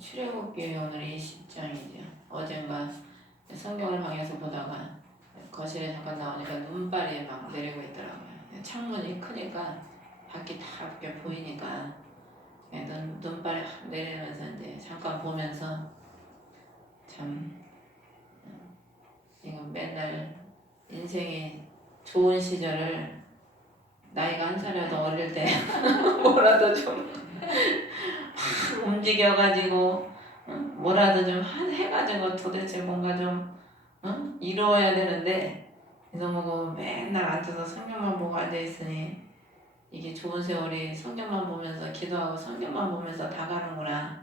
출애굽기 오늘 20장이죠. 어젠가 성경을 방에서 보다가 거실에 잠깐 나오니까 눈발이 막 내리고 있더라고요. 창문이 크니까 밖이 다 이렇게 보이니까 눈발이 확 내리면서 이제 잠깐 보면서 참 이거 맨날 인생이 좋은 시절을 나이가 한 살이라도 어릴 때 뭐라도 좀 움직여가지고 뭐라도 좀 해가지고 도대체 뭔가 좀 이루어야 되는데 너무 그 맨날 앉아서 성경만 보고 앉아있으니 이게 좋은 세월이 성경만 보면서 기도하고 성경만 보면서 다 가는구나.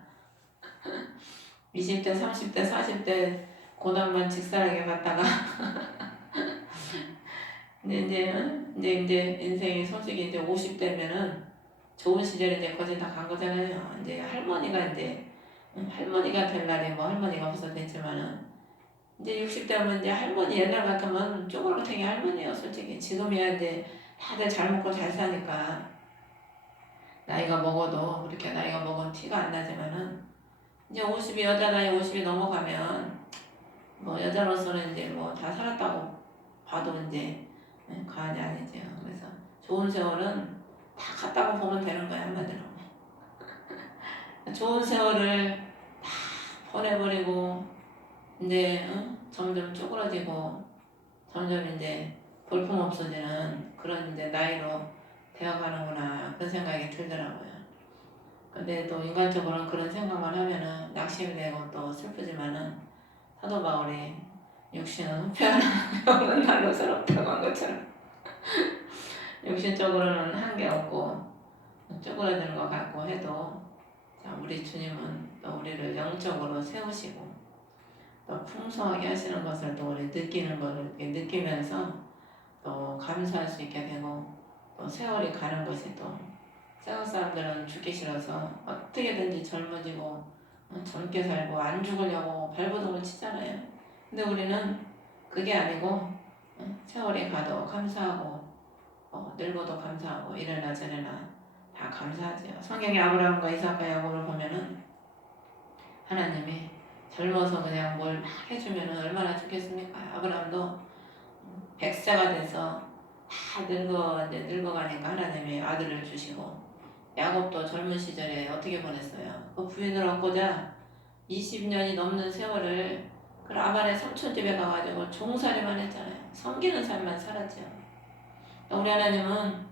20대, 30대, 40대 고난만 직살하게 갔다가 이제 인생이 솔직히 이제 50대면은 좋은 시절이 이제 거의 다 간 거잖아요. 이제 할머니가 될 날이 뭐 할머니가 없어도 됐지만은 이제 60대면 이제 할머니 옛날 같으면 쪼그랑탱이 할머니예요. 솔직히 지금이야 이제 다들 잘 먹고 잘 사니까 나이가 먹어도 그렇게 나이가 먹은 티가 안 나지만은 이제 50이 여자 나이 50이 넘어가면 뭐 여자로서는 이제 뭐 다 살았다고 봐도 이제 과언이 아니죠. 그래서 좋은 세월은 다 갔다고 보면 되는 거야 한마디로. 좋은 세월을 다 보내버리고 이제 점점 쪼그러지고 점점 이제 볼품 없어지는 그런 이제 나이로 되어가는구나 그런 생각이 들더라고요. 근데 또 인간적으로는 그런 생각만 하면은 낙심이 되고 또 슬프지만은 사도 바울이 육신은 후패하는 날로 새롭다고 한 것처럼 육신적으로는 한게 없고 쪼그라드는 것 같고 해도 자, 우리 주님은 또 우리를 영적으로 세우시고 또 풍성하게 하시는 것을 또 우리 느끼는 것을 이렇게 느끼면서 또 감사할 수 있게 되고 또 세월이 가는 것이 또 세상 사람들은 죽기 싫어서 어떻게든지 젊어지고 젊게 살고 안 죽으려고 발버둥을 치잖아요. 근데 우리는 그게 아니고 세월이 가도 감사하고 늙어도 감사하고 이래나 저래나 다 감사하죠. 성경에 아브라함과 이삭과 야곱을 보면은 하나님이 젊어서 그냥 뭘 막 해주면 얼마나 좋겠습니까? 아브라함도 100세가 돼서 다 늙어가니까 하나님이 아들을 주시고 야곱도 젊은 시절에 어떻게 보냈어요? 그 부인을 얻고자 20년이 넘는 세월을 그 라반의 삼촌 집에 가가지고 종살이만 했잖아요. 섬기는 삶만 살았죠. 우리 하나님은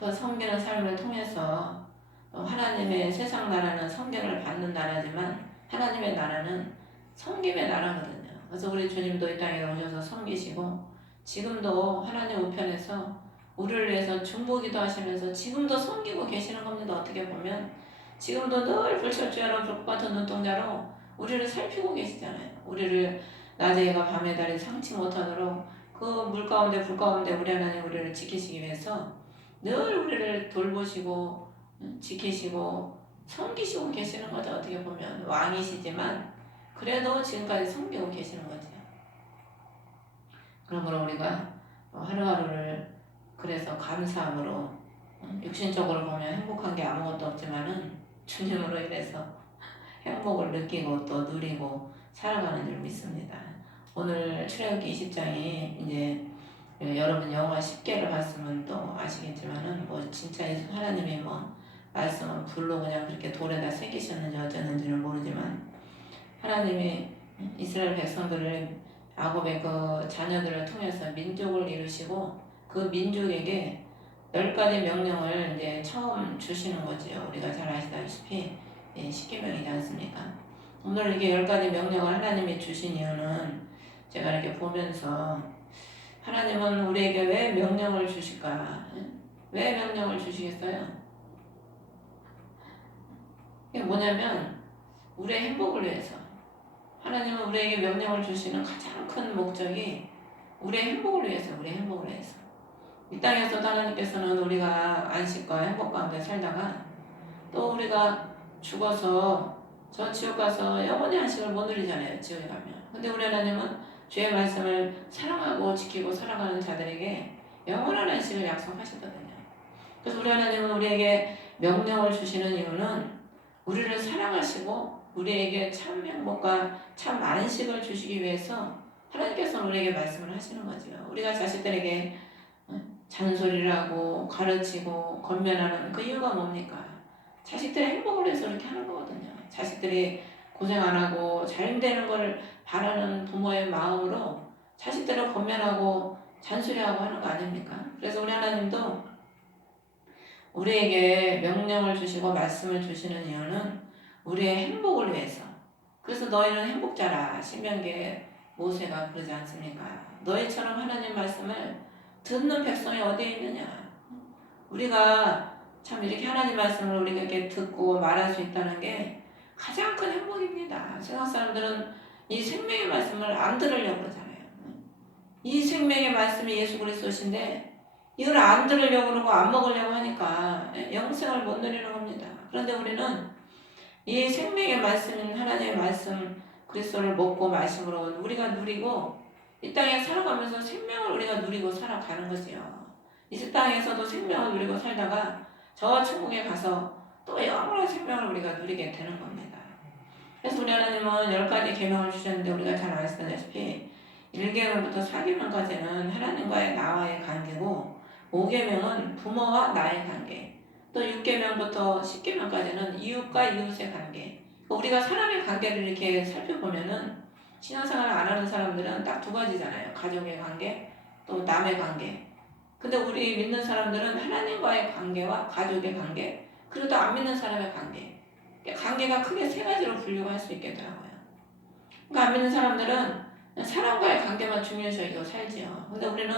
그 섬기는 삶을 통해서 하나님의 세상 나라는 섬김을 받는 나라지만 하나님의 나라는 섬김의 나라거든요. 그래서 우리 주님도 이 땅에 오셔서 섬기시고 지금도 하나님 우편에서 우리를 위해서 중보기도 하시면서 지금도 섬기고 계시는 겁니다. 어떻게 보면 지금도 늘 불철주야로 불꽃 같은 눈동자로 우리를 살피고 계시잖아요. 우리를 낮의 해가 밤의 달이 상치 못하도록 그 물 가운데 불 가운데 우리 하나님 우리를 지키시기 위해서 늘 우리를 돌보시고 지키시고 섬기시고 계시는 거죠. 어떻게 보면 왕이시지만 그래도 지금까지 섬기고 계시는 거죠. 그러므로 우리가 하루하루를 그래서 감사함으로 육신적으로 보면 행복한 게 아무것도 없지만은 주님으로 인해서 행복을 느끼고 또 누리고 살아가는 줄 믿습니다. 오늘 출애굽기 20장이 이제 여러분 영화 10개를 봤으면 또 아시겠지만은 뭐 진짜 하나님이 뭐 말씀은 불로 그냥 그렇게 돌에다 새기셨는지 어쩌는지는 모르지만 하나님이 이스라엘 백성들을 야곱의 그 자녀들을 통해서 민족을 이루시고 그 민족에게 10가지 명령을 이제 처음 주시는 거죠. 우리가 잘 아시다시피 10계명이지 않습니까? 오늘 이게 10가지 명령을 하나님이 주신 이유는 제가 이렇게 보면서 하나님은 우리에게 왜 명령을 주실까? 왜 명령을 주시겠어요? 이게 뭐냐면 우리의 행복을 위해서 하나님은 우리에게 명령을 주시는 가장 큰 목적이 우리의 행복을 위해서 우리의 행복을 위해서 이 땅에서도 하나님께서는 우리가 안식과 행복 가운데 살다가 또 우리가 죽어서 저 지옥 가서 영원히 안식을 못 누리잖아요. 지옥에 가면. 근데 우리 하나님은 주의 말씀을 사랑하고 지키고 살아가는 자들에게 영원한 안식을 약속하시거든요. 그래서 우리 하나님은 우리에게 명령을 주시는 이유는 우리를 사랑하시고 우리에게 참 행복과 참 안식을 주시기 위해서 하나님께서는 우리에게 말씀을 하시는 거죠. 우리가 자식들에게 잔소리를 하고 가르치고 권면하는 그 이유가 뭡니까? 자식들의 행복을 위해서 이렇게 하는 거거든요. 자식들이 고생 안 하고 잘 되는 걸 바라는 부모의 마음으로 자식들을 권면하고 잔소리하고 하는 거 아닙니까? 그래서 우리 하나님도 우리에게 명령을 주시고 말씀을 주시는 이유는 우리의 행복을 위해서. 그래서 너희는 행복자라. 신명기에 모세가 그러지 않습니까? 너희처럼 하나님 말씀을 듣는 백성이 어디에 있느냐? 우리가 참 이렇게 하나님 말씀을 우리가 이렇게 듣고 말할 수 있다는 게 가장 큰 행복입니다. 세상 사람들은 이 생명의 말씀을 안 들으려고 그러잖아요. 이 생명의 말씀이 예수 그리스도신데 이걸 안 들으려고 그러고 안 먹으려고 하니까 영생을 못 누리는 겁니다. 그런데 우리는 이 생명의 말씀인 하나님의 말씀 그리스도를 먹고 마심으로 우리가 누리고 이 땅에 살아가면서 생명을 우리가 누리고 살아가는 거지요. 이 땅에서도 생명을 누리고 살다가 저 천국에 가서 또 영원한 생명을 우리가 누리게 되는 겁니다. 그래서 우리 하나님은 10가지 계명을 주셨는데 우리가 잘 아시다시피 1계명부터 4계명까지는 하나님과의 나와의 관계고 5계명은 부모와 나의 관계, 또 6계명부터 10계명까지는 이웃과 이웃의 관계. 우리가 사람의 관계를 이렇게 살펴보면은 신앙생활을 안 하는 사람들은 딱 2가지잖아요. 가족의 관계, 또 남의 관계. 근데 우리 믿는 사람들은 하나님과의 관계와 가족의 관계, 그리고 또 안 믿는 사람의 관계. 관계가 크게 3가지로 분류할 수 있겠더라고요. 그러니까 안 믿는 사람들은 사람과의 관계만 중요시 여기고 살지요. 근데 우리는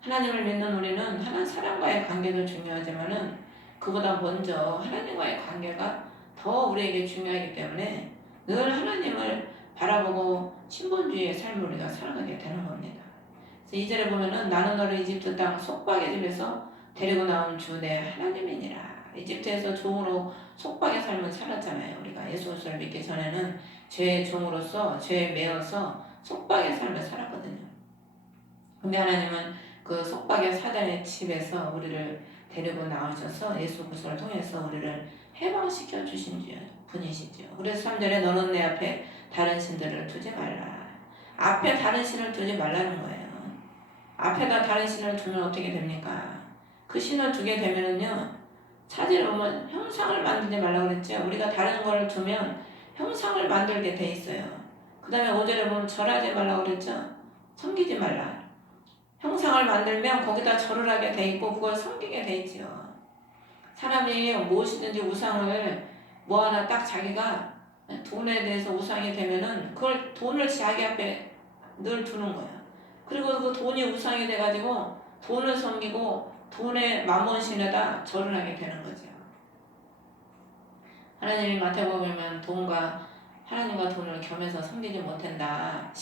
하나님을 믿는 우리는 하나님 사람과의 관계도 중요하지만은 그보다 먼저 하나님과의 관계가 더 우리에게 중요하기 때문에 늘 하나님을 바라보고 신본주의의 삶을 우리가 살아가게 되는 겁니다. 그래서 2절에 보면은 나는 너를 이집트 땅 속박의 집에서 데리고 나온 주 내 하나님이니라. 이집트에서 종으로 속박의 삶을 살았잖아요. 우리가 예수 그리스도를 믿기 전에는 죄의 종으로서 죄에 매여서 속박의 삶을 살았거든요. 근데 하나님은 그 속박의 사단의 집에서 우리를 데리고 나오셔서 예수 그리스도를 통해서 우리를 해방시켜 주신 분이시죠. 그래서 3절에 너는 내 앞에 다른 신들을 두지 말라. 앞에 다른 신을 두지 말라는 거예요. 앞에다 다른 신을 두면 어떻게 됩니까? 그 신을 두게 되면은요, 차지를 보면 형상을 만들지 말라고 그랬죠. 우리가 다른 걸 두면 형상을 만들게 돼 있어요. 그 다음에 5절에 보면 절하지 말라고 그랬죠. 섬기지 말라. 형상을 만들면 거기다 절을 하게 돼 있고 그걸 섬기게 돼 있지요. 사람이 무엇이든지 우상을 뭐 하나 딱 자기가 돈에 대해서 우상이 되면은 그걸 돈을 자기 앞에 늘 두는 거야. 그리고 그 돈이 우상이 돼가지고 돈을 섬기고 돈의 마몬신에다 절을 하게 되는 거죠. 하나님이 마태복음에 돈과 하나님과 돈을 겸해서 섬기지 못한다.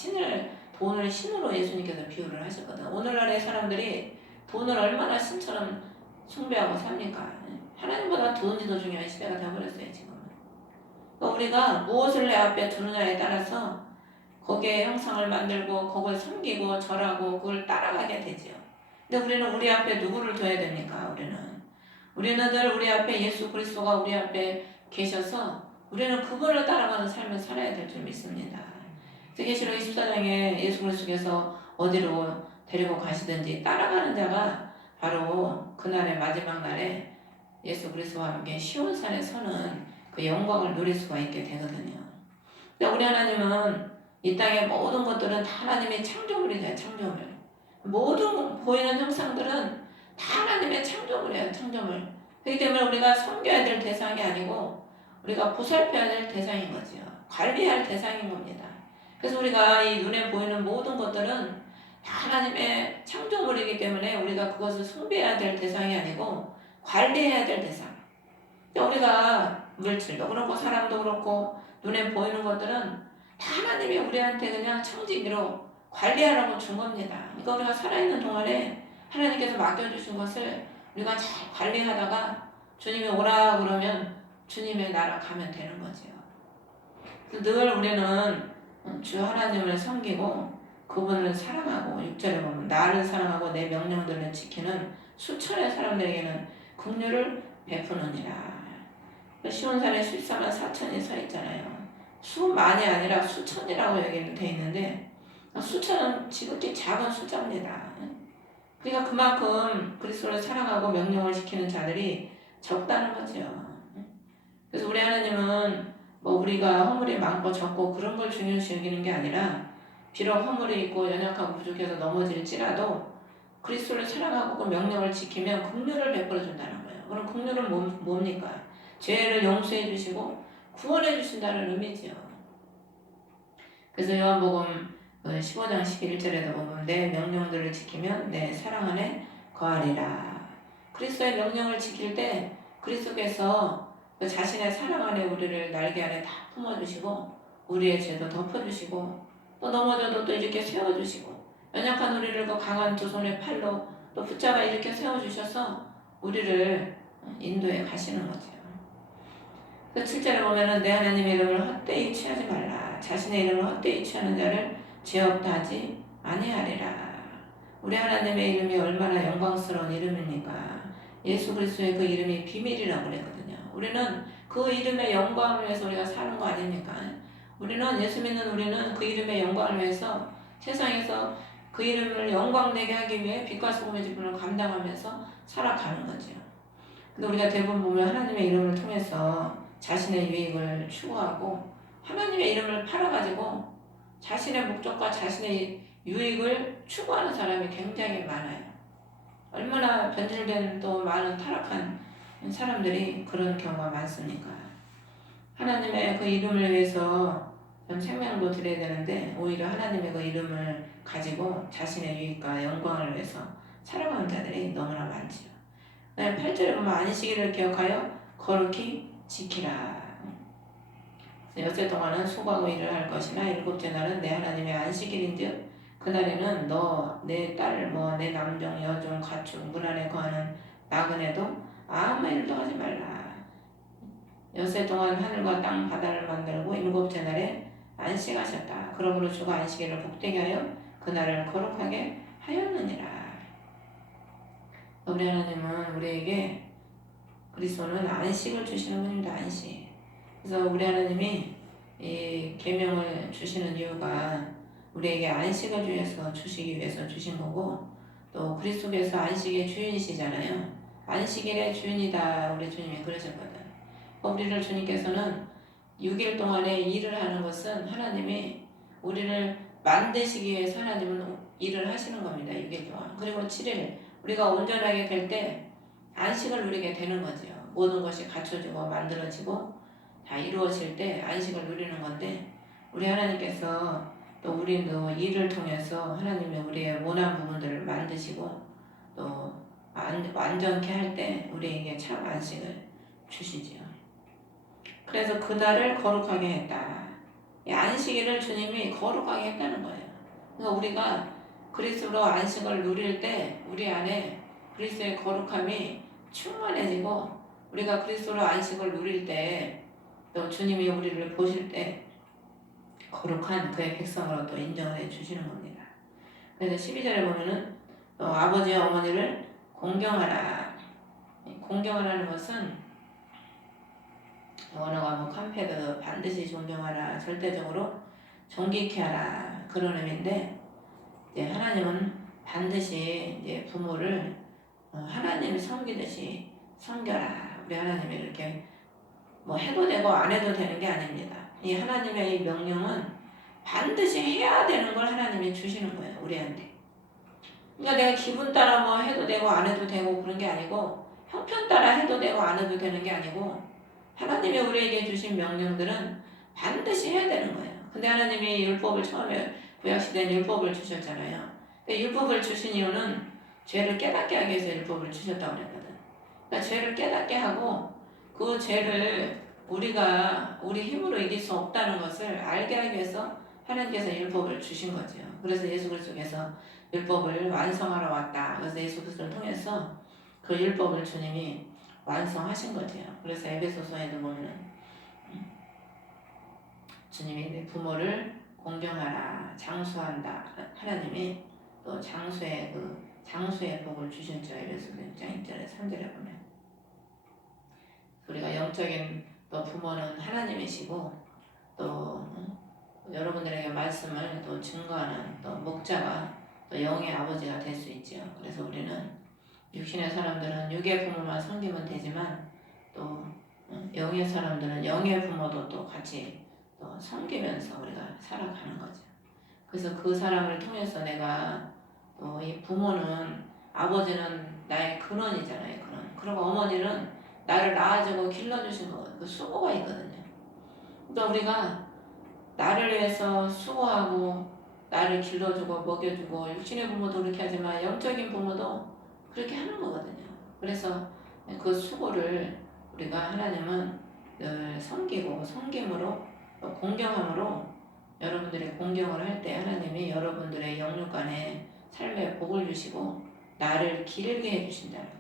돈을 신으로 예수님께서 비유를 하셨거든. 오늘날의 사람들이 돈을 얼마나 신처럼 숭배하고 삽니까? 하나님보다 돈이 더 중요한 시대가 되어버렸어요 지금. 그러니까 우리가 무엇을 내 앞에 두느냐에 따라서 거기에 형상을 만들고 그걸 섬기고 절하고 그걸 따라가게 되죠. 근데 우리는 우리 앞에 누구를 둬야 됩니까? 우리는 늘 우리 앞에 예수 그리스도가 우리 앞에 계셔서 우리는 그분을 따라가는 삶을 살아야 될 줄 믿습니다. 계시록 24장에 예수 그리스도께서 어디로 데리고 가시든지 따라가는 자가 바로 그날의 마지막 날에 예수 그리스도와 함께 시온산에 서는 그 영광을 누릴 수가 있게 되거든요. 근데 우리 하나님은 이 땅의 모든 것들은 다 하나님의 창조물이잖아요. 창조물. 모든 보이는 형상들은 다 하나님의 창조물이에요. 창조물. 그렇기 때문에 우리가 섬겨야 될 대상이 아니고 우리가 보살펴야 될 대상인 거죠. 관리할 대상인 겁니다. 그래서 우리가 이 눈에 보이는 모든 것들은 다 하나님의 창조물이기 때문에 우리가 그것을 숭배해야 될 대상이 아니고 관리해야 될 대상. 우리가 물질도 그렇고 사람도 그렇고 눈에 보이는 것들은 다 하나님이 우리한테 그냥 청지기로 관리하라고 준 겁니다. 그러니까 우리가 살아있는 동안에 하나님께서 맡겨주신 것을 우리가 잘 관리하다가 주님이 오라 그러면 주님의 나라 가면 되는 거죠. 늘 우리는 주 하나님을 섬기고 그분을 사랑하고 6절에 보면 나를 사랑하고 내 명령들을 지키는 수천의 사람들에게는 긍휼을 베푸느니라. 시온산에 14만 4천이 서 있잖아요. 수만이 아니라 수천이라고 여기는 돼 있는데 수천은 지극히 작은 숫자입니다. 그러니까 그만큼 그리스도를 사랑하고 명령을 지키는 자들이 적다는 거죠. 그래서 우리 하나님은 뭐 우리가 허물이 많고 적고 그런 걸 중요시 여기는 게 아니라 비록 허물이 있고 연약하고 부족해서 넘어질지라도 그리스도를 사랑하고 그 명령을 지키면 긍휼을 베풀어 준다는 거예요. 그럼 긍휼은 뭡니까? 죄를 용서해 주시고 구원해 주신다는 의미죠. 그래서 요한복음 15장 11절에도 보면 내 명령들을 지키면 내 사랑 안에 거하리라. 그리스도의 명령을 지킬 때 그리스도께서 그 자신의 사랑 안에 우리를 날개 안에 다 품어주시고 우리의 죄도 덮어주시고 또 넘어져도 또 이렇게 세워주시고 연약한 우리를 그 강한 두 손의 팔로 또 붙잡아 이렇게 세워주셔서 우리를 인도해 가시는 거죠. 그 7절에 보면은 내 하나님의 이름을 헛되이 취하지 말라. 자신의 이름을 헛되이 취하는 자를 죄 없다 하지 아니하리라. 우리 하나님의 이름이 얼마나 영광스러운 이름입니까? 예수 그리스도의 그 이름이 비밀이라고 그랬거든요. 우리는 그 이름의 영광을 위해서 우리가 사는 거 아닙니까? 우리는 예수 믿는 우리는 그 이름의 영광을 위해서 세상에서 그 이름을 영광되게 하기 위해 빛과 소금의 직분을 감당하면서 살아가는 거죠. 근데 우리가 대부분 보면 하나님의 이름을 통해서 자신의 유익을 추구하고 하나님의 이름을 팔아가지고 자신의 목적과 자신의 유익을 추구하는 사람이 굉장히 많아요. 얼마나 변질된 또 많은 타락한 사람들이 그런 경우가 많습니까? 하나님의 그 이름을 위해서 생명도 드려야 되는데 오히려 하나님의 그 이름을 가지고 자신의 유익과 영광을 위해서 살아가는 자들이 너무나 많지요. 8절에 보면 안식일을 기억하여 거룩히 지키라. 여세 동안은 수고하고 일을 할 것이나 일곱째 날은 내 하나님의 안식일인즉 그날에는 너, 내 딸, 내 남종, 여종, 가축, 물 안에 거하는 나그네도 아무 일도 하지 말라. 여세 동안 하늘과 땅, 바다를 만들고 일곱째 날에 안식하셨다. 그러므로 주가 안식일을 복되게 하여 그날을 거룩하게 하였느니라. 우리 하나님은 우리에게 그리스도는 안식을 주시는 분입니다. 안식. 그래서 우리 하나님이 이 계명을 주시는 이유가 우리에게 안식을 주시기 위해서 주신 거고 또 그리스도께서 안식의 주인이시잖아요. 안식일의 주인이다 우리 주님이 그러셨거든. 우리를 주님께서는 6일 동안에 일을 하는 것은 하나님이 우리를 만드시기 위해서 하나님은 일을 하시는 겁니다. 6일 동안. 그리고 7일 우리가 온전하게 될 때 안식을 누리게 되는 거죠. 모든 것이 갖춰지고 만들어지고 다 이루어질 때 안식을 누리는 건데 우리 하나님께서 또 우리도 일을 통해서 하나님이 우리의 원한 부분들을 만드시고 또 완전케 할 때 우리에게 참 안식을 주시지요. 그래서 그날을 거룩하게 했다. 이 안식일을 주님이 거룩하게 했다는 거예요. 그러니까 우리가 그리스도로 안식을 누릴 때 우리 안에 그리스도의 거룩함이 충만해지고 우리가 그리스도로 안식을 누릴 때 또 주님이 우리를 보실 때 거룩한 그의 백성으로 또 인정을 해 주시는 겁니다. 그래서 12절에 보면은 아버지와 어머니를 공경하라. 공경하라는 것은 원어가 컴패드 반드시 존경하라, 절대적으로 존귀케 하라 그런 의미인데 이제 하나님은 반드시 이제 부모를 하나님이 섬기듯이 섬겨라. 우리 하나님이 이렇게 해도 되고 안 해도 되는 게 아닙니다. 이 하나님의 이 명령은 반드시 해야 되는 걸 하나님이 주시는 거예요. 우리한테. 그러니까 내가 기분 따라 해도 되고 안 해도 되고 그런 게 아니고 형편 따라 해도 되고 안 해도 되는 게 아니고 하나님이 우리에게 주신 명령들은 반드시 해야 되는 거예요. 근데 하나님이 율법을 처음에 구약시대는 율법을 주셨잖아요. 율법을 주신 이유는 죄를 깨닫게 하기 위해서 율법을 주셨다고 그랬거든. 그러니까 죄를 깨닫게 하고 그 죄를 우리가 우리 힘으로 이길 수 없다는 것을 알게 하기 위해서 하나님께서 율법을 주신 거죠. 그래서 예수 그리스도께서 율법을 완성하러 왔다. 그래서 예수 그리스도를 통해서 그 율법을 주님이 완성하신 거죠. 그래서 에베소서에도 보면 주님이 내 부모를 공경하라, 장수한다. 하나님이 또 장수의 복을 주셨죠. 에베소서 6장 1절에 3절에 보면 우리가 영적인 또 부모는 하나님이시고 또 여러분들에게 말씀을 또 증거하는 또 목자가 또 영의 아버지가 될 수 있죠. 그래서 우리는 육신의 사람들은 육의 부모만 섬기면 되지만 또 영의 사람들은 영의 부모도 또 같이 또 섬기면서 우리가 살아가는 거죠. 그래서 그 사람을 통해서 내가 또 이 부모는 아버지는 나의 근원이잖아요. 근원. 그리고 어머니는 나를 낳아주고 길러주신 거, 그 수고가 있거든요. 그러니까 우리가 나를 위해서 수고하고 나를 길러주고 먹여주고 육신의 부모도 그렇게 하지만 영적인 부모도 그렇게 하는 거거든요. 그래서 그 수고를 우리가 하나님은 늘 섬기고 섬김으로 공경함으로 여러분들의 공경을 할 때 하나님이 여러분들의 영육간에 삶에 복을 주시고 나를 길게 해주신다는 거예요.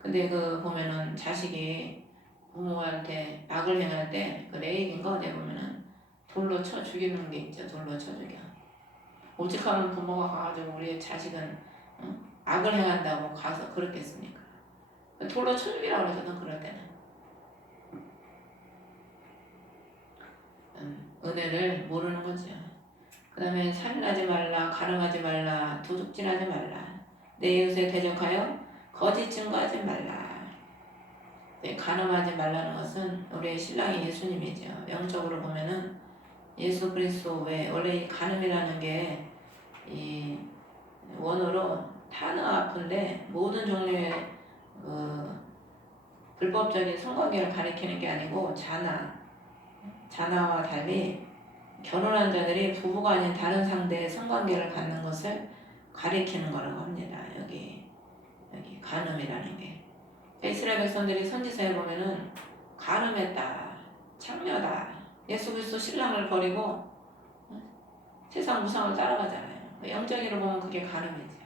근데 그 보면은 자식이 부모한테 악을 행할 때 그 레이긴 거 어디 보면은 돌로 쳐 죽이는 게 있죠. 돌로 쳐 죽여. 오직하면 부모가 가가지고 우리 자식은 악을 행한다고 가서 그렇겠습니까? 돌로 쳐 죽이라고 그러거든 그럴 때는. 은혜를 모르는 거죠. 그 다음에 살인하지 말라, 가늠하지 말라, 도둑질하지 말라, 내 이웃에 대적하여 거짓 증거하지 말라. 네, 가늠하지 말라는 것은 우리의 신랑이 예수님이죠. 영적으로 보면은 예수 그리스도 외 원래 이 간음이라는 게 이 원어로 타느아프인데 모든 종류의 그 불법적인 성관계를 가리키는 게 아니고 자나와 달리 결혼한 자들이 부부가 아닌 다른 상대의 성관계를 갖는 것을 가리키는 거라고 합니다. 여기 간음이라는 게. 이스라엘 백성들이 선지서에 보면은 간음했다, 창녀다, 예수 그리스도 신랑을 버리고 세상 무상을 따라가잖아요. 영적으로 보면 그게 간음이지.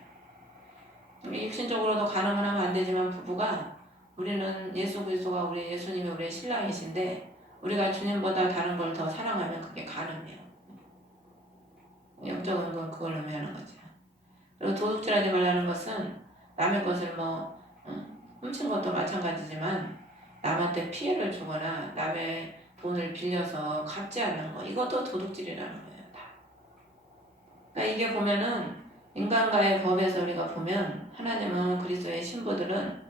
육신적으로도 간음을 하면 안 되지만 부부가 우리는 예수 그리스도가 우리 예수님이 우리의 신랑이신데 우리가 주님보다 다른 걸 더 사랑하면 그게 간음이에요. 영적인 건 그걸 의미하는 거죠. 그리고 도둑질하지 말라는 것은 남의 것을 훔친 것도 마찬가지지만 남한테 피해를 주거나 남의 돈을 빌려서 갚지 않는 거 이것도 도둑질이라는 거예요. 다. 그러니까 이게 보면은 인간과의 법에서 우리가 보면 하나님은 그리스도의 신부들은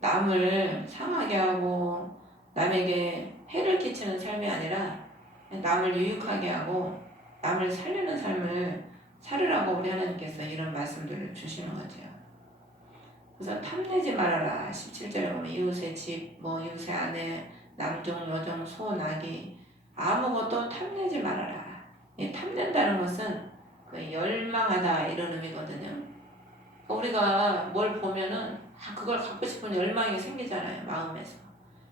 남을 상하게 하고 남에게 해를 끼치는 삶이 아니라 남을 유익하게 하고 남을 살리는 삶을 살으라고 우리 하나님께서 이런 말씀들을 주시는 거죠. 그래서 탐내지 말아라. 17절에 보면 이웃의 집, 이웃의 아내, 남종, 여종, 소, 나귀 아무것도 탐내지 말아라. 이 탐낸다는 것은 그 열망하다 이런 의미거든요. 우리가 뭘 보면은 그걸 갖고 싶은 열망이 생기잖아요. 마음에서.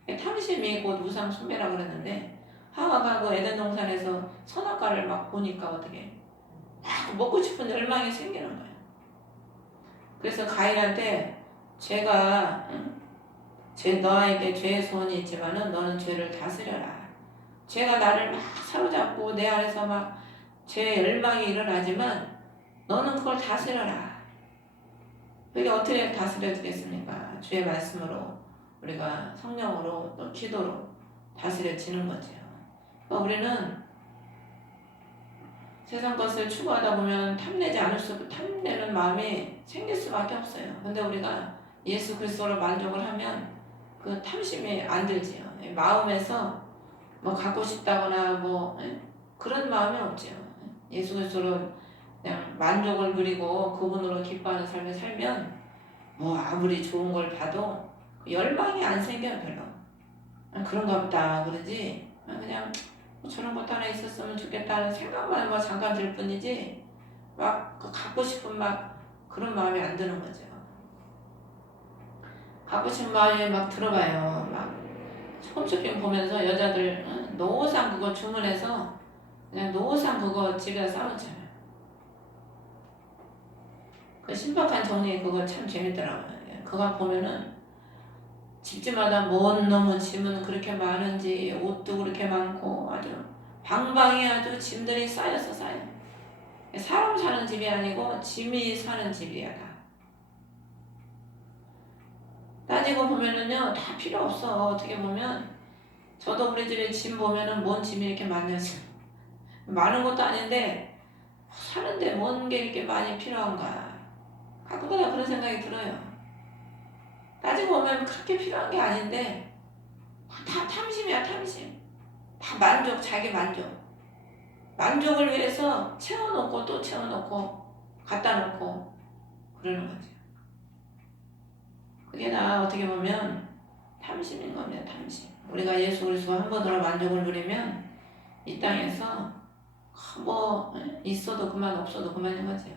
탐심이 곧 우상 숭배라고 그랬는데 하와가 그 에덴 동산에서 선악과를 막 보니까 어떻게 막 먹고 싶은 열망이 생기는 거예요. 그래서 가인한테 죄가 너에게 죄의 소원이 있지만은 너는 죄를 다스려라. 죄가 나를 막 사로잡고 내 안에서 막 죄의 열망이 일어나지만 너는 그걸 다스려라. 그게 어떻게 다스려 주겠습니까? 주의 말씀으로 우리가 성령으로 또 기도로 다스려지는 거죠. 그러니까 우리는 세상 것을 추구하다 보면 탐내는 마음이 생길 수밖에 없어요. 근데 우리가 예수 그리스도로 만족을 하면 그 탐심이 안 들지요. 마음에서 갖고 싶다거나 그런 마음이 없지요. 예수 그리스도로 그냥 만족을 누리고 그분으로 기뻐하는 삶을 살면 아무리 좋은 걸 봐도 열망이 안 생겨요. 별로. 그런가 보다 그러지 그냥 저런 것도 하나 있었으면 좋겠다는 생각만 잠깐 들 뿐이지 갖고 싶은 그런 마음이 안 드는 거죠. 갖고 싶은 마음이 들어봐요. 홈쇼핑 보면서 여자들 노상 그거 주문해서 그냥 노상 그거 집에서 싸놓잖아요. 그 신박한 정리 그거 참 재밌더라고요. 그거 보면은 집집마다 뭔 놈의 짐은 그렇게 많은지 옷도 그렇게 많고 아주 방방이 아주 짐들이 쌓여서 쌓여. 사람 사는 집이 아니고 짐이 사는 집이야 다. 따지고 보면은요 다 필요 없어. 어떻게 보면 저도 우리 집에 짐 보면은 뭔 짐이 이렇게 많냐지. 많은 것도 아닌데 사는데 뭔 게 이렇게 많이 필요한가. 가끔가다 그런 생각이 들어요. 따지고 보면 그렇게 필요한 게 아닌데 다 탐심이야, 탐심. 다 만족, 자기 만족. 만족을 위해서 채워놓고 또 채워놓고 갖다 놓고 그러는 거죠. 그게 다 어떻게 보면 탐심인 겁니다. 탐심. 우리가 예수 그리스도 한 번으로 만족을 누리면 이 땅에서 뭐 있어도 그만 없어도 그만인 거죠.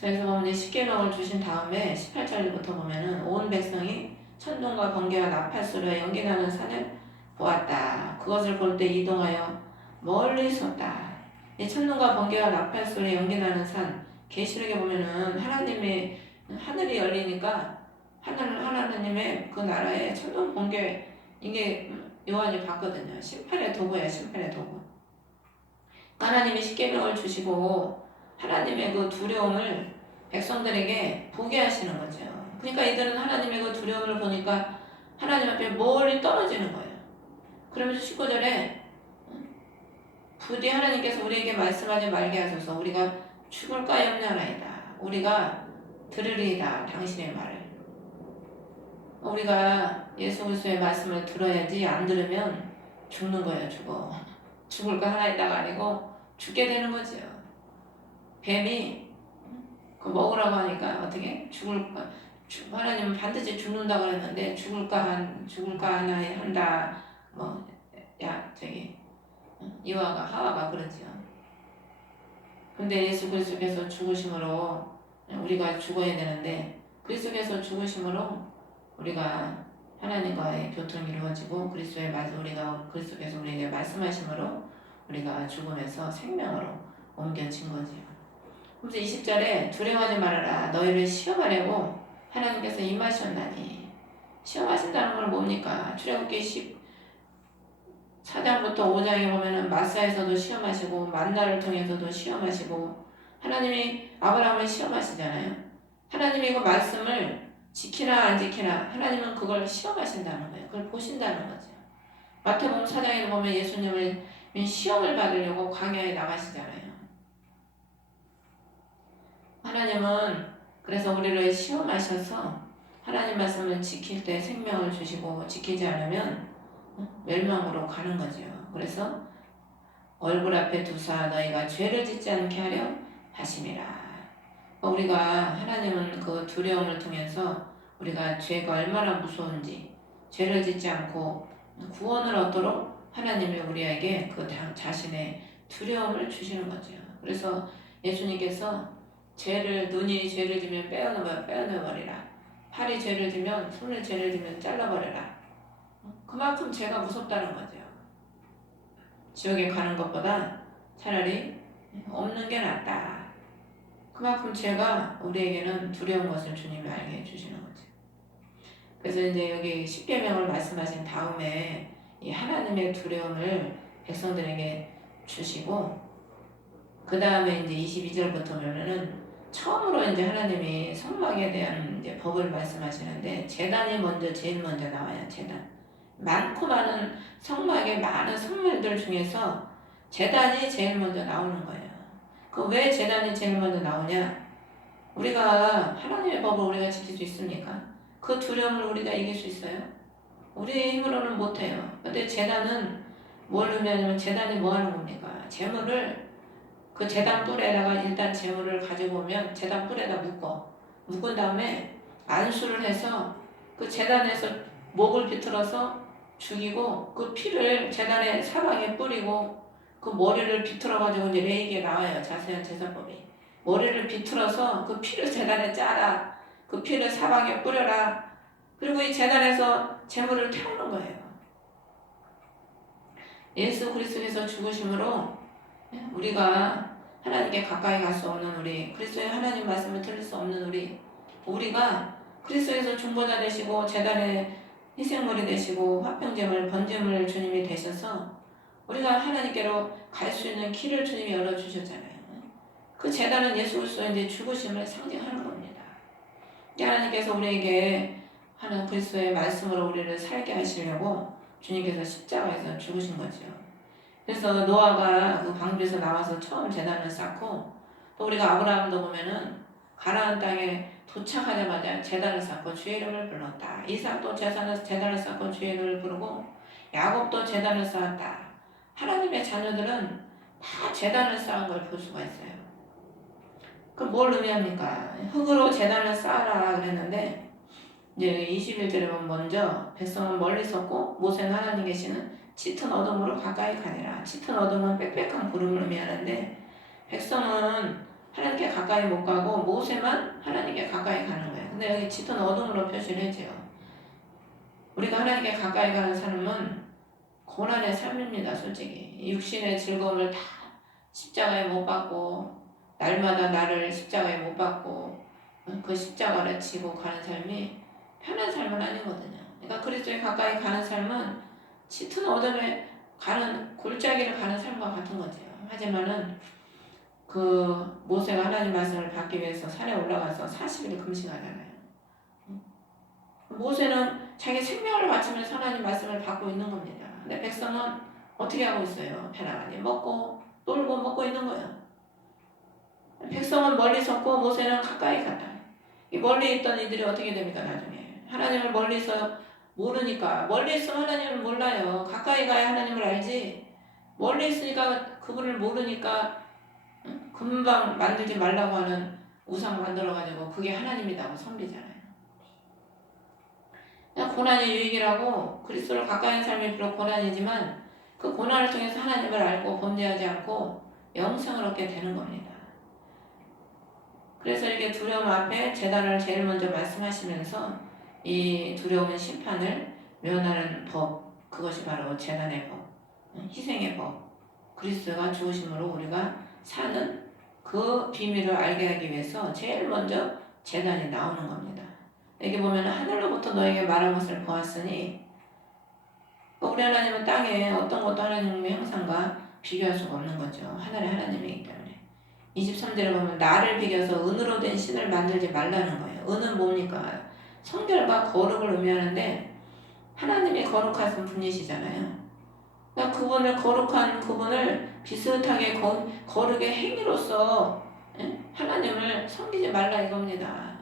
그래서 보면 이제 십계명을 주신 다음에 18절부터 보면은 온 백성이 천둥과 번개와 나팔 소리와 연기나는 산을 보았다. 그것을 볼 때 이동하여 멀리 섰다. 이 천둥과 번개와 나팔 소리 연기나는 산 계시록에 보면은 하나님의 하늘이 열리니까 하나님의 그 나라에 천둥 번개 이게 요한이 봤거든요. 심판의 도구야, 심판의 도구. 하나님이 십계명을 주시고 하나님의 그 두려움을 백성들에게 보게 하시는 거죠. 그러니까 이들은 하나님의 그 두려움을 보니까 하나님 앞에 멀리 떨어지는 거예요. 그러면서 19절에 부디 하나님께서 우리에게 말씀하지 말게 하소서. 우리가 죽을까 염려하나이다. 우리가 들으리이다. 당신의 말을. 우리가 예수 그리스도의 말씀을 들어야지 안 들으면 죽는 거예요. 죽을까 하나이다가 아니고 죽게 되는 거죠. 뱀이 그 먹으라고 하니까 어떻게 하나님은 반드시 죽는다고 그랬는데 죽을까 하나 한다. 이와가 하와가 그러죠. 근데 예수 그리스도께서 죽으심으로 우리가 죽어야 되는데 그리스도께서 죽으심으로 우리가 하나님과의 교통이 이루어지고 우리가 그리스도께서 우리에게 말씀하심으로 우리가 죽음에서 생명으로 옮겨진 거지요. 그래서 20절에 두려워하지 말아라. 너희를 시험하려고 하나님께서 임하셨나니. 시험하신다는 건 뭡니까? 출애굽기 14장부터 5장에 보면은 마사에서도 시험하시고 만나를 통해서도 시험하시고 하나님이 아브라함을 시험하시잖아요. 하나님이 그 말씀을 지키나 안 지키나 하나님은 그걸 시험하신다는 거예요. 그걸 보신다는 거죠. 마태복음 4장에 보면 예수님을 시험을 받으려고 광야에 나가시잖아요. 하나님은 그래서 우리를 시험하셔서 하나님 말씀을 지킬 때 생명을 주시고 지키지 않으면 멸망으로 가는 거죠. 그래서 얼굴 앞에 두사 너희가 죄를 짓지 않게 하려 하심이라. 우리가 하나님은 그 두려움을 통해서 우리가 죄가 얼마나 무서운지 죄를 짓지 않고 구원을 얻도록 하나님이 우리에게 그 자신의 두려움을 주시는 거죠. 그래서 예수님께서 눈이 죄를 지면 빼어내버리라. 팔이 죄를 지면 손을 죄를 지면 잘라버려라. 그만큼 죄가 무섭다는 거죠. 지옥에 가는 것보다 차라리 없는 게 낫다. 그만큼 죄가 우리에게는 두려운 것을 주님이 알게 해주시는 거죠. 그래서 이제 여기 십계명을 말씀하신 다음에 이 하나님의 두려움을 백성들에게 주시고 그 다음에 이제 22절부터 보면은 처음으로 이제 하나님이 성막에 대한 이제 법을 말씀하시는데 제단이 제일 먼저 나와요. 제단. 많고 많은 성막의 많은 성물들 중에서 제단이 제일 먼저 나오는 거예요. 그 왜 제단이 제일 먼저 나오냐? 우리가 하나님의 법을 우리가 지킬 수 있습니까? 그 두려움을 우리가 이길 수 있어요? 우리의 힘으로는 못해요. 근데 제단은 뭘 의미하냐면 제단이 뭐 하는 겁니까? 그 제단 뿔에다가 일단 재물을 가지고 오면 제단 뿔에다 묶은 다음에 안수를 해서 그 제단에서 목을 비틀어서 죽이고 그 피를 제단의 사방에 뿌리고 그 머리를 비틀어 가지고 이제 레이기에 나와요. 자세한 제사법이. 머리를 비틀어서 그 피를 제단에 짜라. 그 피를 사방에 뿌려라. 그리고 이 제단에서 제물을 태우는 거예요. 예수 그리스도께서 죽으심으로 우리가 하나님께 가까이 갈 수 없는 우리, 그리스도의 하나님 말씀을 들을 수 없는 우리가 그리스도에서 중보자 되시고 제단의 희생물이 되시고 화평제물, 번제물 주님이 되셔서 우리가 하나님께로 갈 수 있는 길을 주님이 열어주셨잖아요. 그 제단은 예수 그리스도의 이제 죽으심을 상징하는 겁니다. 하나님께서 우리에게 하는 그리스도의 말씀으로 우리를 살게 하시려고 주님께서 십자가에서 죽으신 거죠. 그래서 노아가 그 방주에서 나와서 처음 제단을 쌓고, 또 우리가 아브라함도 보면은 가나안 땅에 도착하자마자 제단을 쌓고 주의 이름을 불렀다. 이삭도 제단을 쌓고 주의 이름을 부르고, 야곱도 제단을 쌓았다. 하나님의 자녀들은 다 제단을 쌓은 걸 볼 수가 있어요. 그럼 뭘 의미합니까? 흙으로 제단을 쌓아라 그랬는데, 이제 21절에 보면 먼저 백성은 멀리 섰고 모세는 하나님 계시는 짙은 어둠으로 가까이 가니라. 짙은 어둠은 빽빽한 구름을 의미하는데, 백성은 하나님께 가까이 못 가고 모세만 하나님께 가까이 가는 거예요. 근데 여기 짙은 어둠으로 표시를 해줘요. 우리가 하나님께 가까이 가는 삶은 고난의 삶입니다. 솔직히 육신의 즐거움을 다 십자가에 못 박고, 날마다 나를 십자가에 못 박고 그 십자가를 지고 가는 삶이 편한 삶은 아니거든요. 그러니까 그리스도에 가까이 가는 삶은 짙은 어둠에 가는 골짜기를 가는 삶과 같은 거죠. 하지만은 그 모세가 하나님 말씀을 받기 위해서 산에 올라가서 40일 금식하잖아요. 모세는 자기 생명을 바치면서 하나님 말씀을 받고 있는 겁니다. 근데 백성은 어떻게 하고 있어요? 편안하게 먹고 놀고 먹고 있는 거예요. 백성은 멀리 섰고 모세는 가까이 갔다. 이 멀리 있던 이들이 어떻게 됩니까? 나중에 하나님을 멀리서 모르니까, 멀리 있으면 하나님을 몰라요. 가까이 가야 하나님을 알지. 멀리 있으니까 그분을 모르니까 금방 만들지 말라고 하는 우상 만들어가지고 그게 하나님이라고 섬기잖아요. 그냥 고난이 유익이라고, 그리스도를 가까이 하는 삶이 비록 고난이지만 그 고난을 통해서 하나님을 알고 범죄하지 않고 영생을 얻게 되는 겁니다. 그래서 이렇게 두려움 앞에 제단을 제일 먼저 말씀하시면서 이 두려움은 심판을 면하는 법, 그것이 바로 제단의 법, 희생의 법, 그리스도가 죽으심으로 우리가 사는 그 비밀을 알게 하기 위해서 제일 먼저 제단이 나오는 겁니다. 여기 보면 하늘로부터 너에게 말한 것을 보았으니, 우리 하나님은 땅에 어떤 것도 하나님의 형상과 비교할 수가 없는 거죠. 하늘의 하나님이기 때문에. 23절에 보면 나를 비교해서 은으로 된 신을 만들지 말라는 거예요. 은은 뭡니까? 성결과 거룩을 의미하는데 하나님이 거룩하신 분이시잖아요. 그러니까 그분을, 거룩한 그분을 비슷하게 거룩의 행위로서 하나님을 섬기지 말라 이겁니다.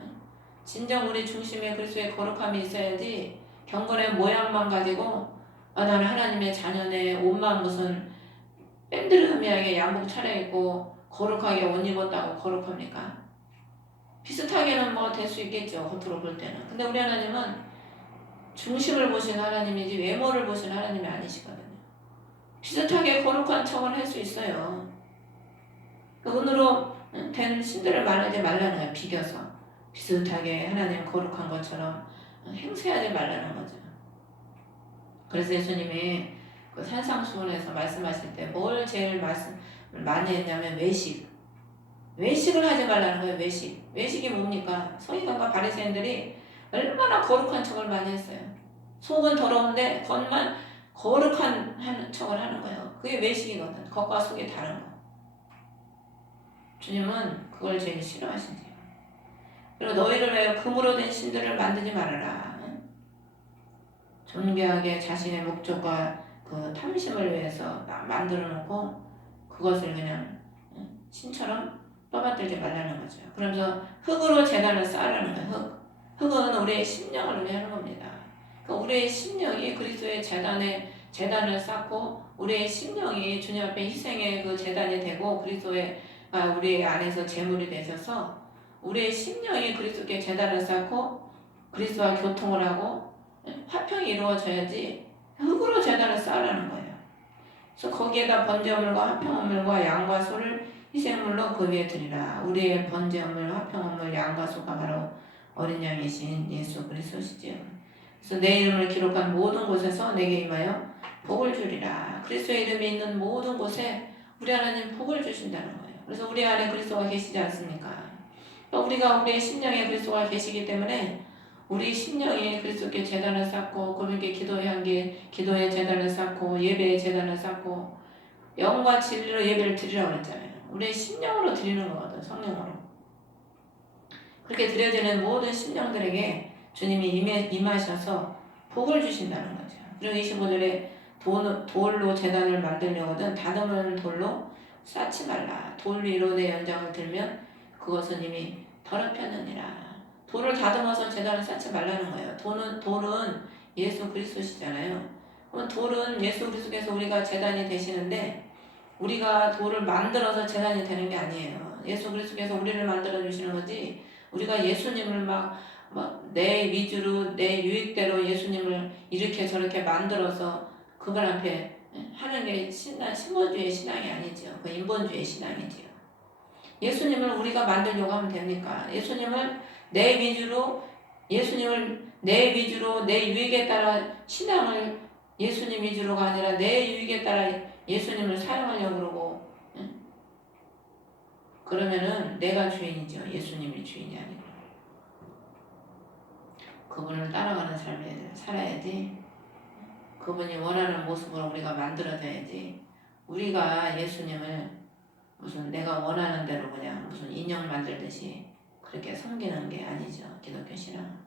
진정 우리 중심에 그리스도의 거룩함이 있어야지 경건의 모양만 가지고 나는 하나님의 자녀네, 옷만 무슨 밴드르미하게 양복 차려입고 거룩하게 옷 입었다고 거룩합니까? 비슷하게는 뭐 될 수 있겠죠, 겉으로 볼 때는. 근데 우리 하나님은 중심을 보시는 하나님이지 외모를 보시는 하나님이 아니시거든요. 비슷하게 거룩한 척을 할 수 있어요. 은으로 된 신들을 만들지 말라는 거예요. 비겨서 비슷하게 하나님 거룩한 것처럼 행세하지 말라는 거죠. 그래서 예수님이 그 산상수훈에서 말씀하실 때 뭘 제일 많이 했냐면 외식을 하지 말라는 거예요. 외식이 뭡니까? 서기관과 바리새인들이 얼마나 거룩한 척을 많이 했어요. 속은 더러운데 겉만 거룩한 척을 하는 거예요. 그게 외식이거든. 겉과 속이 다른 거. 주님은 그걸 제일 싫어하신대요. 그리고 너희를 왜 금으로 된 신들을 만들지 말아라. 존귀하게 자신의 목적과 그 탐심을 위해서 만들어 놓고 그것을 그냥 신처럼 떠받들지 말라는 거죠. 그러면서 흙으로 제단을 쌓으라는 거예요. 흙은 우리의 심령을 의미하는 겁니다. 그러니까 우리의 심령이 그리스도의 제단을 쌓고 우리의 심령이 주님 앞에 희생의 그 제단이 되고 그리스도의 우리 안에서 제물이 되셔서 우리의 심령이 그리스도께 제단을 쌓고 그리스도와 교통을 하고 화평이 이루어져야지 흙으로 제단을 쌓으라는 거예요. 그래서 거기에다 번제물과 화평물과 양과 소를 희생물로 그 위에 드리라. 우리의 번제물, 화평물, 양과 소가 바로 어린 양이신 예수 그리스도시지요. 그래서 내 이름을 기록한 모든 곳에서 내게 임하여 복을 주리라. 그리스도의 이름이 있는 모든 곳에 우리 하나님 복을 주신다는 거예요. 그래서 우리 안에 그리스도가 계시지 않습니까? 또 우리가 우리의 심령에 그리스도가 계시기 때문에 우리 심령이 그리스도께 제단을 쌓고 그분께 기도의 제단을 쌓고 예배의 제단을 쌓고 영과 진리로 예배를 드리라고 했잖아요. 우리의 심령으로 드리는 거거든, 성령으로. 그렇게 드려지는 모든 심령들에게 주님이 임하셔서 복을 주신다는 거죠. 그리고 25절에 돌로 제단을 만들려거든 다듬은 돌로 쌓지 말라. 돌 위로 내 연장을 들면 그것은 이미 더럽혔느니라. 돌을 다듬어서 제단을 쌓지 말라는 거예요. 돌은 예수 그리스도시잖아요. 그럼 돌은 예수 그리스도께서 우리가 제단이 되시는데 우리가 돌을 만들어서 제단이 되는 게 아니에요. 예수 그리스도께서 우리를 만들어 주시는 거지 우리가 예수님을 막 내 위주로 내 유익대로 예수님을 이렇게 저렇게 만들어서 그분 앞에 하는 게 신본주의 신앙이 아니죠. 그 인본주의 신앙이지요. 예수님을 우리가 만들려고 하면 됩니까? 예수님을 내 위주로 내 유익에 따라 신앙을 예수님 위주로가 아니라 내 유익에 따라 예수님을 사용하려고 그러고 그러면은 내가 주인이죠. 예수님이 주인이 아니고 그분을 따라가는 삶을 살아야지. 그분이 원하는 모습으로 우리가 만들어져야지. 우리가 예수님을 무슨 내가 원하는 대로 그냥 무슨 인형 만들듯이 그렇게 섬기는 게 아니죠. 기독교 신앙.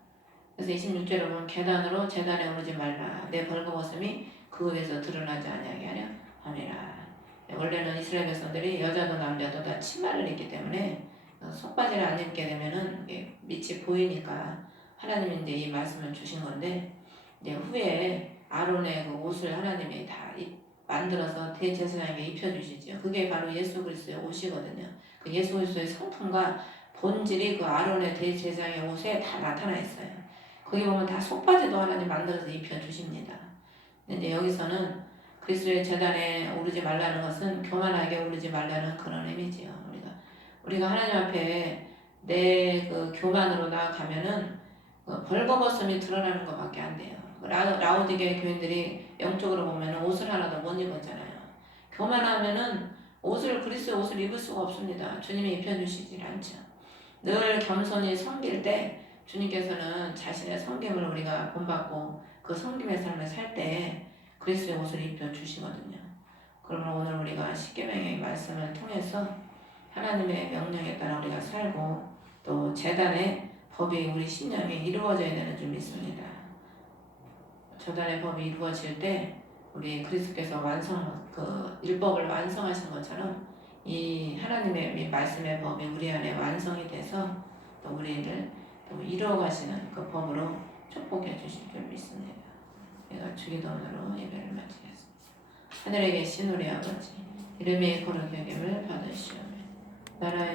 그래서 26절에 보면 계단으로 제단에 오르지 말라. 내 벌거벗음이 그 위에서 드러나지 아니하게 하려 함이라. 원래는 이스라엘 백성들이 여자도 남자도 다 치마를 입기 때문에 속바지를 안 입게 되면은 밑이 보이니까 하나님이 이제 이 말씀을 주신 건데 이제 후에 아론의 그 옷을 하나님이 다 만들어서 대제사장에게 입혀주시죠. 그게 바로 예수 그리스도의 옷이거든요. 그 예수 그리스도의 성품과 본질이 그 아론의 대제사장의 옷에 다 나타나 있어요. 거기 보면 다 속바지도 하나님 만들어서 입혀주십니다. 근데 여기서는 그리스도의 제단에 오르지 말라는 것은 교만하게 오르지 말라는 그런 의미지요. 우리가 하나님 앞에 내 그 교만으로 나아가면은 벌거벗음이 드러나는 것밖에 안 돼요. 라오디게 교인들이 영적으로 보면 옷을 하나도 못 입었잖아요. 교만하면은 그리스도의 옷을 입을 수가 없습니다. 주님이 입혀주시질 않죠. 늘 겸손히 섬길 때 주님께서는 자신의 섬김을 우리가 본받고 그 섬김의 삶을 살 때 그리스도의 옷을 입혀주시거든요. 그러면 오늘 우리가 십계명의 말씀을 통해서 하나님의 명령에 따라 우리가 살고 또 제단의 법이 우리 신념이 이루어져야 되는 줄 믿습니다. 제단의 법이 이루어질 때 우리 그리스도께서 그 율법을 완성하신 것처럼 이 하나님의 말씀의 법이 우리 안에 완성이 돼서 또 우리를 또 이루어가시는 그 법으로 축복해 주실 줄 믿습니다. 내가 주기도문으로 예배를 마치겠습니다. 하늘에 계신 우리 아버지 이름이 거룩히 여김을 받으시오며 나라의